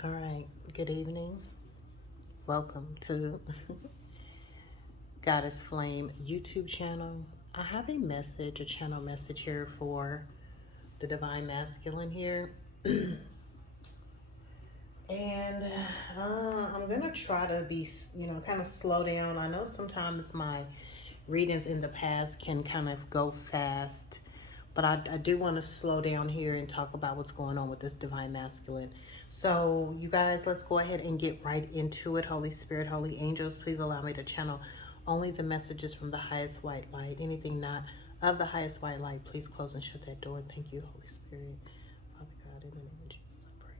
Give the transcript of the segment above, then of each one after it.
All right, good evening. Welcome to Goddess Flame YouTube channel. I have a message, a channel message here for the Divine Masculine here. And I'm going to try to be, kind of slow down. I know sometimes my readings in the past can kind of go fast, but I do want to slow down here and talk about what's going on with this Divine Masculine. So, you guys, let's go ahead and get right into it. Holy Spirit, Holy Angels, please allow me to channel only the messages from the highest white light. Anything not of the highest white light, please close and shut that door. Thank you, Holy Spirit. Father God, in the name of Jesus, I pray.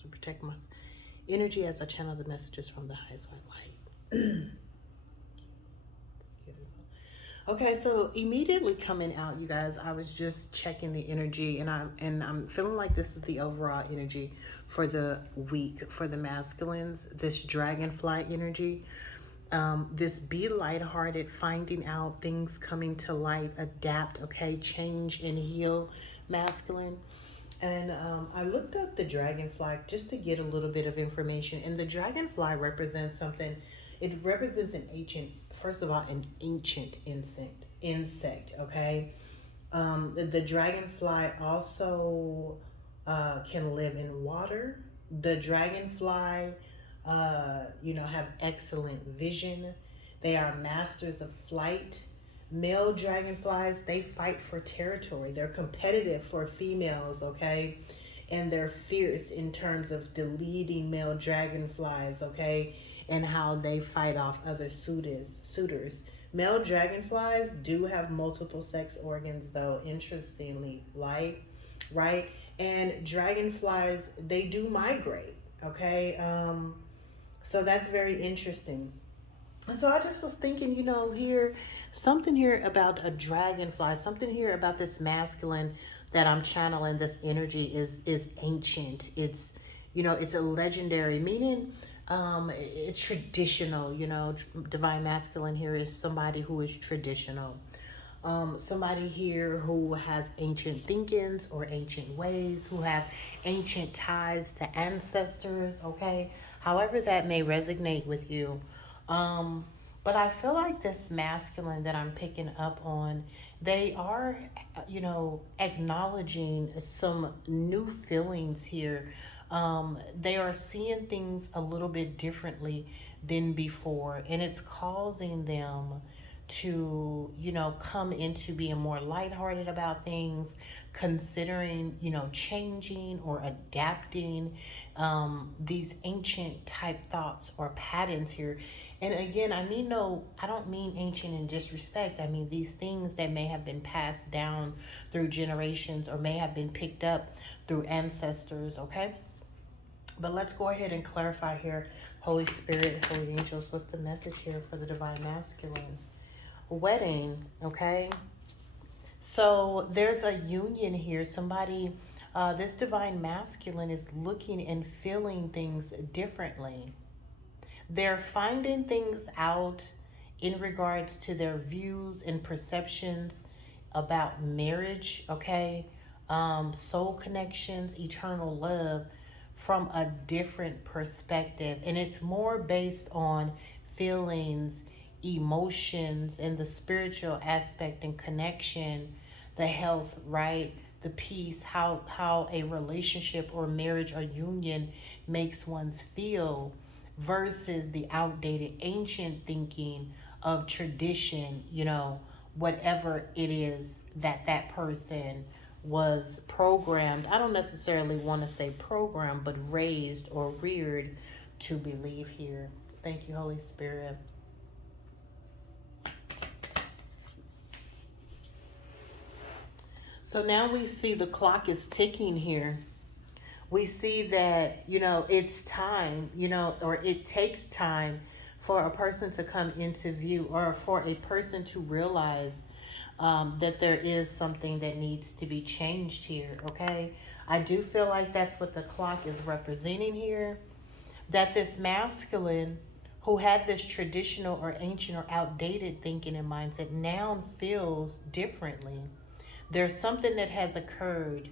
To protect my energy as I channel the messages from the highest white light. Okay, so immediately coming out, you guys, I was just checking the energy, and I'm feeling like this is the overall energy for the week for the masculines. This dragonfly energy, this be lighthearted, finding out things coming to light, adapt, okay, change and heal, masculine. And I looked up the dragonfly just to get a little bit of information. And the dragonfly represents something. It represents an ancient, first of all, an ancient insect. Insect, okay. The dragonfly also can live in water. The dragonfly, have excellent vision. They are masters of flight. Male dragonflies, they fight for territory. They're competitive for females, okay? And they're fierce in terms of deleting male dragonflies, okay? And how they fight off other suitors. Male dragonflies do have multiple sex organs, though, interestingly, like, right? And dragonflies, they do migrate, okay? So that's very interesting. And so I just was thinking, here, something here about a dragonfly, something here about this masculine that I'm channeling, this energy is ancient. It's a legendary, meaning it's traditional, divine masculine here is somebody who is traditional. Somebody here who has ancient thinkings or ancient ways, who have ancient ties to ancestors, okay? However that may resonate with you. Um, but I feel like this masculine that I'm picking up on, they are, acknowledging some new feelings here. They are seeing things a little bit differently than before, and it's causing them to, come into being more lighthearted about things, considering, changing or adapting these ancient type thoughts or patterns here. And again, I don't mean ancient in disrespect. I mean these things that may have been passed down through generations or may have been picked up through ancestors, okay? But let's go ahead and clarify here. Holy Spirit, Holy Angels, what's the message here for the Divine Masculine? Wedding, okay? So there's a union here. Somebody, this Divine Masculine is looking and feeling things differently. They're finding things out in regards to their views and perceptions about marriage, okay? Soul connections, eternal love from a different perspective. And it's more based on feelings, emotions, and the spiritual aspect and connection, the health, right? The peace, how a relationship or marriage or union makes one's feel versus the outdated ancient thinking of tradition, whatever it is that person was programmed. I don't necessarily want to say programmed, but raised or reared to believe here. Thank you, Holy Spirit. So now we see the clock is ticking here. We see that, it's time, or it takes time for a person to come into view or for a person to realize that there is something that needs to be changed here, okay? I do feel like that's what the clock is representing here. That this masculine who had this traditional or ancient or outdated thinking and mindset now feels differently. There's something that has occurred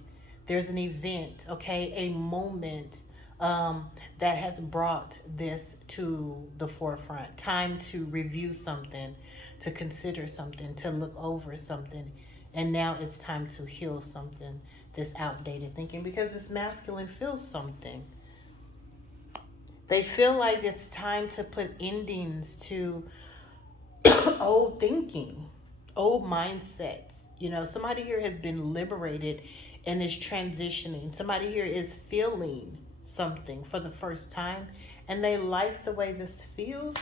There's an event, okay, a moment that has brought this to the forefront. Time to review something, to consider something, to look over something. And now it's time to heal something, this outdated thinking, because this masculine feels something. They feel like it's time to put endings to old thinking, old mindsets. You know, somebody here has been liberated and is transitioning. Somebody here is feeling something for the first time, and they like the way this feels.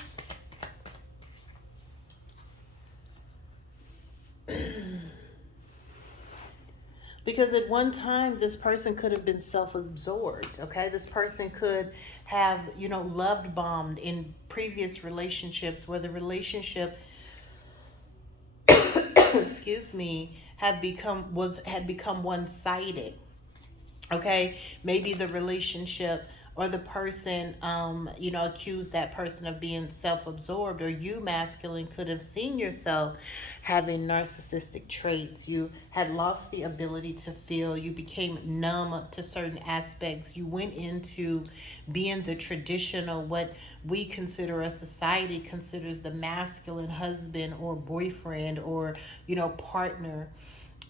Because at one time, this person could have been self-absorbed, okay? This person could have, you know, loved bombed in previous relationships where the relationship, excuse me, had become one-sided. Okay, maybe the relationship or the person, you know, accused that person of being self-absorbed, or you, masculine, could have seen yourself having narcissistic traits. You had lost the ability to feel. You became numb to certain aspects. You went into being the traditional, what we consider, a society considers the masculine husband or boyfriend or, you know, partner.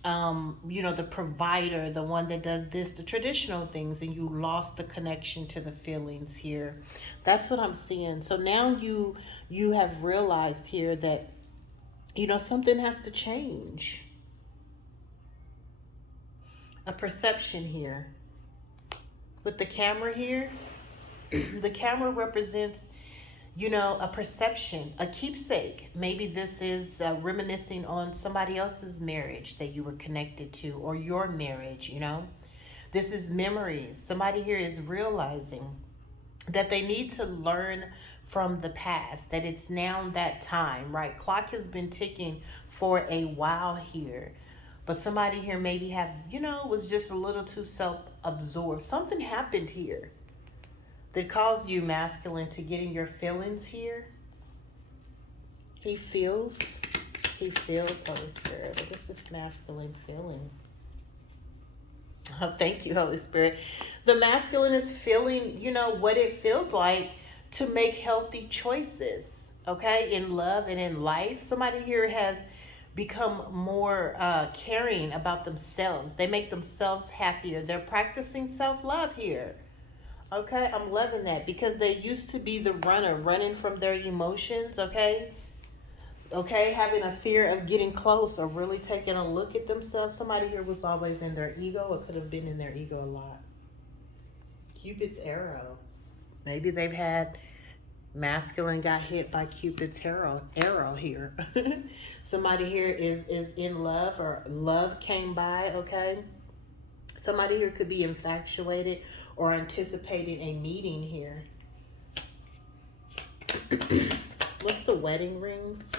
You know, the provider, the one that does this, the traditional things, and you lost the connection to the feelings here. That's what I'm seeing. So now you have realized here that, you know, something has to change. A perception here. With the camera here, the camera represents, you know, a perception, a keepsake. Maybe this is reminiscing on somebody else's marriage that you were connected to, or your marriage, you know. This is memories. Somebody here is realizing that they need to learn from the past, that it's now that time, right? Clock has been ticking for a while here. But somebody here maybe have, you know, was just a little too self-absorbed. Something happened here that caused you, masculine, to get in your feelings here. He feels, Holy Spirit. What is this masculine feeling? Oh, thank you, Holy Spirit. The masculine is feeling, you know, what it feels like to make healthy choices, okay, in love and in life. Somebody here has become more caring about themselves. They make themselves happier. They're practicing self-love here. Okay, I'm loving that, because they used to be the runner, running from their emotions, okay? Okay, having a fear of getting close or really taking a look at themselves. Somebody here was always in their ego, or could have been in their ego a lot. Cupid's arrow. Maybe they've had, masculine got hit by Cupid's arrow here. Somebody here is in love, or love came by, okay? Somebody here could be infatuated or anticipating a meeting here. What's the wedding rings?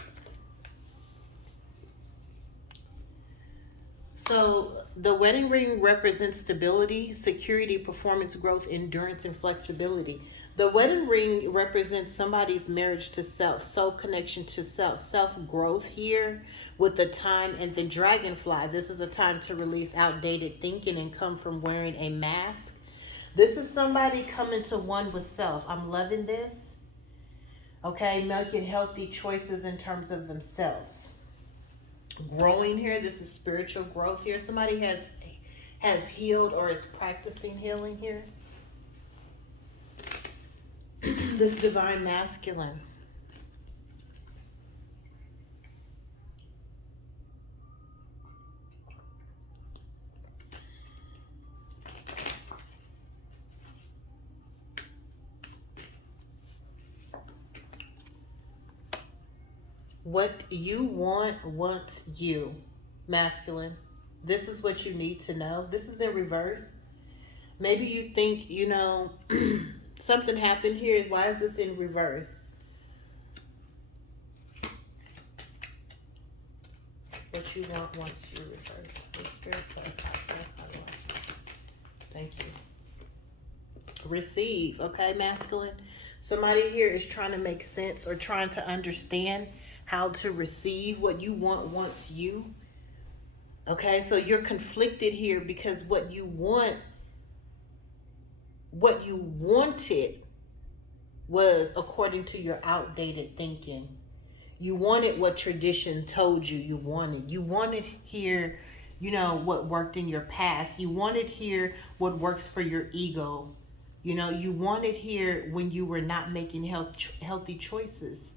So the wedding ring represents stability, security, performance, growth, endurance, and flexibility. The wedding ring represents somebody's marriage to self, soul connection to self, self-growth here with the time and the dragonfly. This is a time to release outdated thinking and come from wearing a mask. This is somebody coming to one with self. I'm loving this. Okay, making healthy choices in terms of themselves. Growing here. This is spiritual growth here. Somebody has healed or is practicing healing here. This divine masculine. What you want wants you, masculine. This is what you need to know. This is in reverse. Maybe you think, you know, something happened here. Why is this in reverse? What you want wants you reverse. Thank you. Receive, okay, masculine? Somebody here is trying to make sense or trying to understand how to receive. What you want wants you. Okay, so you're conflicted here because what you wanted was according to your outdated thinking. You wanted what tradition told you you wanted. You wanted here, what worked in your past. You wanted here what works for your ego. You wanted here when you were not making healthy choices.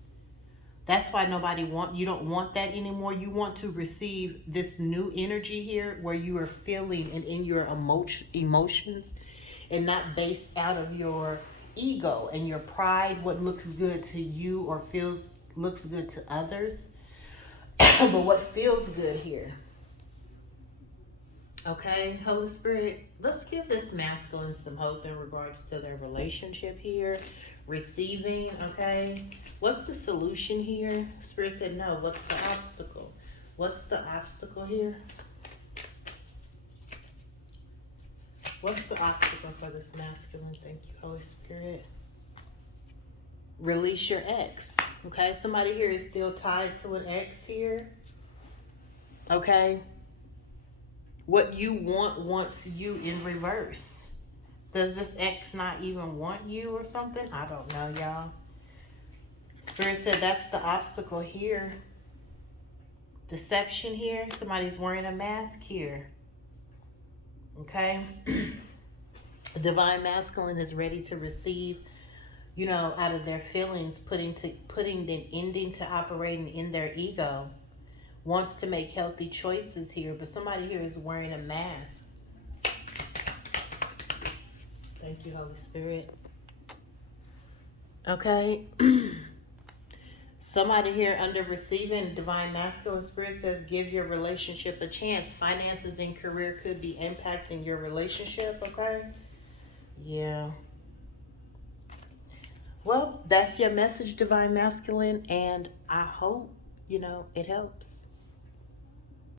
That's why you don't want that anymore. You want to receive this new energy here where you are feeling and in your emotions and not based out of your ego and your pride, what looks good to you or looks good to others, but what feels good here. Okay, Holy Spirit, let's give this masculine some hope in regards to their relationship here. Receiving, okay? What's the solution here? Spirit said no. What's the obstacle? What's the obstacle here? What's the obstacle for this masculine? Thank you, Holy Spirit. Release your ex. Okay, somebody here is still tied to an ex here. Okay. What you want wants you in reverse. Does this ex not even want you or something? I don't know, y'all. Spirit said that's the obstacle here. Deception here. Somebody's wearing a mask here. Okay? Divine masculine is ready to receive, out of their feelings, putting them ending to operating in their ego. Wants to make healthy choices here, but somebody here is wearing a mask. Thank you, Holy Spirit. Okay. Somebody here under receiving divine masculine spirit says give your relationship a chance. Finances and career could be impacting your relationship, okay? Yeah. Well, that's your message, divine masculine, and I hope, it helps.